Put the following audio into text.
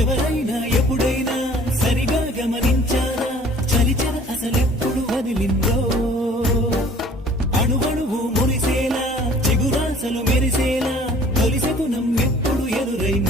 ఎవరైనా ఎప్పుడైనా సరిగా గమనించారా చలిచర అసలెప్పుడు వదిలిందో అణువణువు మురిసేలా చిగురాసలు మెరిసేలా తొలిసెగుణం ఎప్పుడు ఎదురైందో